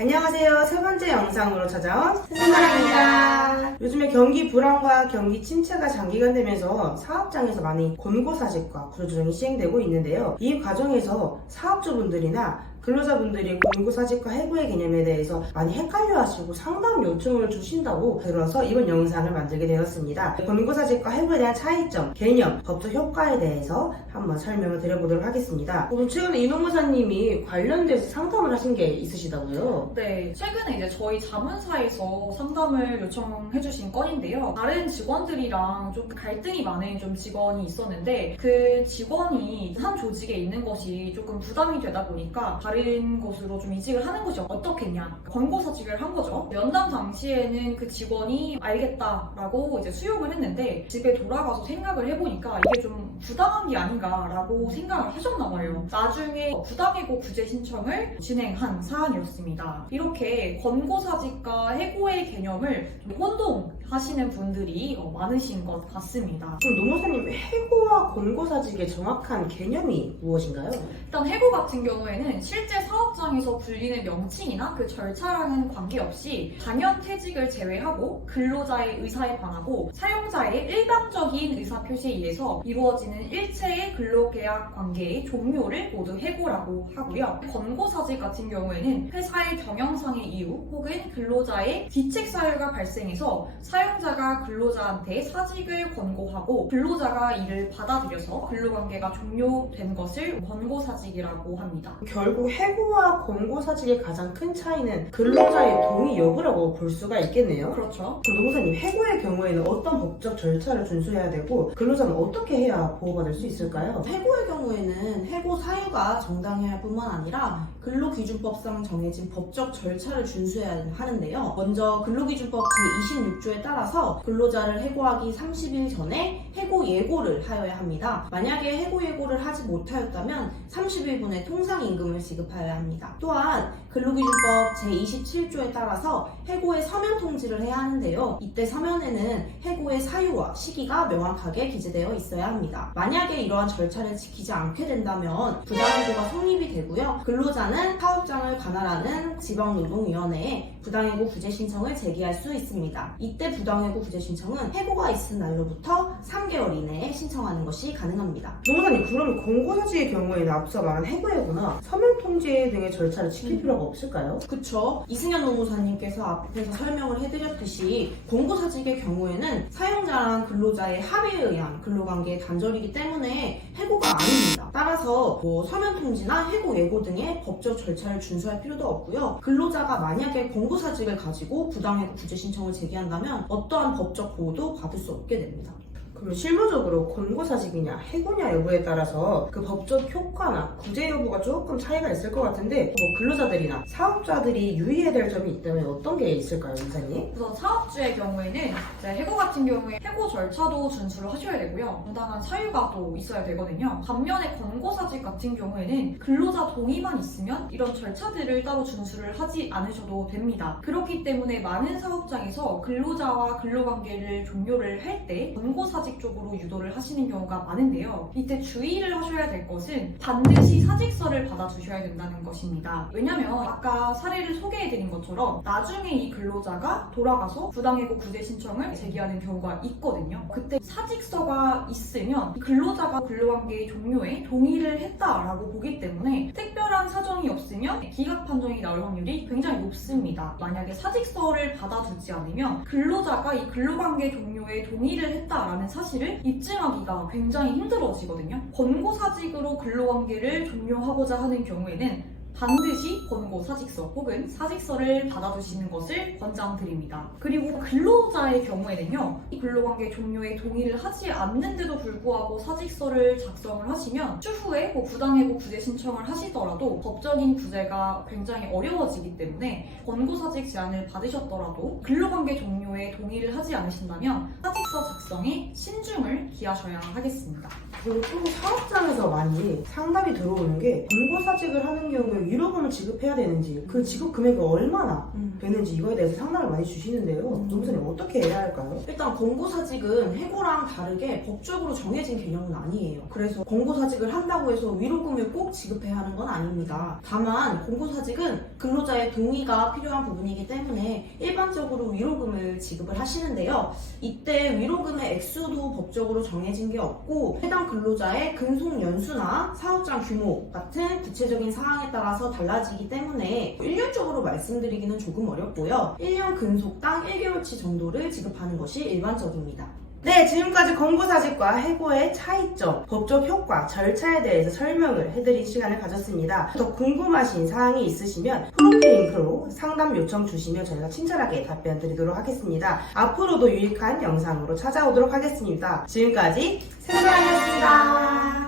안녕하세요. 세 번째 영상으로 찾아온 세상사랑입니다. 요즘에 경기 불황과 경기 침체가 장기간되면서 사업장에서 많이 권고사직과 구조조정이 시행되고 있는데요. 이 과정에서 사업주분들이나 근로자분들이 권고사직과 해고의 개념에 대해서 많이 헷갈려하시고 상담 요청을 주신다고 들어서 이번 영상을 만들게 되었습니다. 권고사직과 해고에 대한 차이점, 개념, 법적 효과에 대해서 한번 설명을 드려보도록 하겠습니다. 최근에 이노무사님이 관련돼서 상담을 하신 게 있으시다고요? 네, 최근에 이제 저희 자문사에서 상담을 요청해주신 건인데요. 다른 직원들이랑 좀 갈등이 많은 좀 직원이 있었는데 그 직원이 한 조직에 있는 것이 조금 부담이 되다 보니까 다른 곳으로 좀 이직을 하는 것이 어떻겠냐 권고사직을 한 거죠. 면담 당시에는 그 직원이 알겠다라고 이제 수용을 했는데 집에 돌아가서 생각을 해보니까 이게 좀 부당한 게 아닌가라고 생각을 하셨나 봐요. 나중에 부당해고 구제 신청을 진행한 사안이었습니다. 이렇게 권고사직과 해고의 개념을 좀 혼동하시는 분들이 많으신 것 같습니다. 그럼 노무사님, 해고와 권고사직의 정확한 개념이 무엇인가요? 일단 해고 같은 경우에는 실제 사업장에서 불리는 명칭이나 그 절차랑은 관계없이 단연 퇴직을 제외하고 근로자의 의사에 반하고 사용자의 일방적인 의사표시에 의해서 이루어지는 일체의 근로계약 관계의 종료를 모두 해고라고 하고요. 권고사직 같은 경우에는 회사의 경영상의 이유 혹은 근로자의 귀책 사유가 발생해서 사용자가 근로자한테 사직을 권고하고 근로자가 이를 받아들여서 근로관계가 종료된 것을 권고사직이라고 합니다. 결국 해고와 권고사직의 가장 큰 차이는 근로자의 동의 여부라고 볼 수가 있겠네요. 그렇죠. 그럼 노무사님, 해고의 경우에는 어떤 법적 절차를 준수해야 되고 근로자는 어떻게 해야 보호받을 수 있을까요? 해고의 경우에는 해고 사유가 정당해야 할 뿐만 아니라 근로기준법상 정해진 법적 절차를 준수해야 하는데요. 먼저 근로기준법 제26조에 따라서 근로자를 해고하기 30일 전에 해고 예고를 하여야 합니다. 만약에 해고 예고를 하지 못하였다면 30일분의 통상임금을 지급하여야 합니다. 또한 근로기준법 제27조에 따라서 해고의 서면 통지를 해야 하는데요. 이때 서면에는 해고의 사유와 시기가 명확하게 기재되어 있어야 합니다. 만약에 이러한 절차를 지키지 않게 된다면 부당해고가 성립이 되고요. 근로자는 사업장을 관할하는 지방노동위원회에 부당해고 구제 신청을 제기할 수 있습니다. 이때 부당해고 구제 신청은 해고가 있은 날로부터 3개월 이내에 신청하는 것이 가능합니다. 노무사님, 그러면 권고사직의 경우에는 앞서 말한 해고예고나 서면 통지 등의 절차를 지킬 필요가 없을까요? 그쵸. 이승현 노무사님께서 앞에서 설명을 해드렸듯이 권고사직의 경우에는 사용자랑 근로자의 합의에 의한 근로관계의 단절이기 때문에 해고가 아닙니다. 따라서 서면 통지나 해고 예고 등의 법적 절차를 준수할 필요도 없고요. 근로자가 만약에 권고사직을 가지고 부당해고 구제 신청을 제기한다면 어떠한 법적 보호도 받을 수 없게 됩니다. 그러면 실무적으로 권고사직이냐 해고냐 여부에 따라서 그 법적 효과나 구제 여부가 조금 차이가 있을 것 같은데 근로자들이나 사업자들이 유의해야 될 점이 있다면 어떤 게 있을까요, 이사님? 우선 사업주의 경우에는 이제 해고 같은 경우에 해고 절차도 준수를 하셔야 되고요. 정당한 사유가 또 있어야 되거든요. 반면에 권고사직 같은 경우에는 근로자 동의만 있으면 이런 절차들을 따로 준수를 하지 않으셔도 됩니다. 그렇기 때문에 많은 사업장에서 근로자와 근로관계를 종료를 할 때 권고사직 쪽으로 유도를 하시는 경우가 많은데요. 이때 주의를 하셔야 될 것은 반드시 사직서를 받아주셔야 된다는 것입니다. 왜냐면 아까 사례를 소개해드린 것처럼 나중에 이 근로자가 돌아가서 부당해고 구제 신청을 제기하는 경우가 있거든요. 그때 사직서가 있으면 근로자가 근로관계의 종료에 동의를 했다라고 보기 때문에 특별한 사정이 없으면 기각 판정이 나올 확률이 굉장히 높습니다. 만약에 사직서를 받아주지 않으면 근로자가 이 근로관계 종료에 동의를 했다라는 사실을 입증하기가 굉장히 힘들어지거든요. 권고사직으로 근로관계를 종료하고자 하는 경우에는 반드시 권고사직서 혹은 사직서를 받아두시는 것을 권장드립니다. 그리고 근로자의 경우에는요, 이 근로관계 종료에 동의를 하지 않는데도 불구하고 사직서를 작성을 하시면 추후에 부당해고 구제 신청을 하시더라도 법적인 구제가 굉장히 어려워지기 때문에 권고사직 제안을 받으셨더라도 근로관계 종료에 동의를 하지 않으신다면 사직서 작성에 신중을 기하셔야 하겠습니다. 그리고 또 사업장에서 많이 상담이 들어오는 게 권고사직을 하는 경우에 만약에 위로금을 지급해야 되는지 그 지급 금액이 얼마나 되는지 이거에 대해서 상담을 많이 주시는데요. 노무사님 어떻게 해야 할까요? 일단 권고사직은 해고랑 다르게 법적으로 정해진 개념은 아니에요. 그래서 권고사직을 한다고 해서 위로금을 꼭 지급해야 하는 건 아닙니다. 다만 권고사직은 근로자의 동의가 필요한 부분이기 때문에 일반적으로 위로금을 지급을 하시는데요. 이때 위로금의 액수도 법적으로 정해진 게 없고 해당 근로자의 근속 연수나 사업장 규모 같은 구체적인 사항에 따라서 달라지기 때문에 일률적으로 말씀드리기는 조금 어렵고요. 1년 근속당 1개월치 정도를 지급하는 것이 일반적입니다. 네, 지금까지 권고사직과 해고의 차이점, 법적 효과, 절차에 대해서 설명을 해드린 시간을 가졌습니다. 더 궁금하신 사항이 있으시면 프로필 링크로 상담 요청 주시면 저희가 친절하게 답변 드리도록 하겠습니다. 앞으로도 유익한 영상으로 찾아오도록 하겠습니다. 지금까지 세상이었습니다.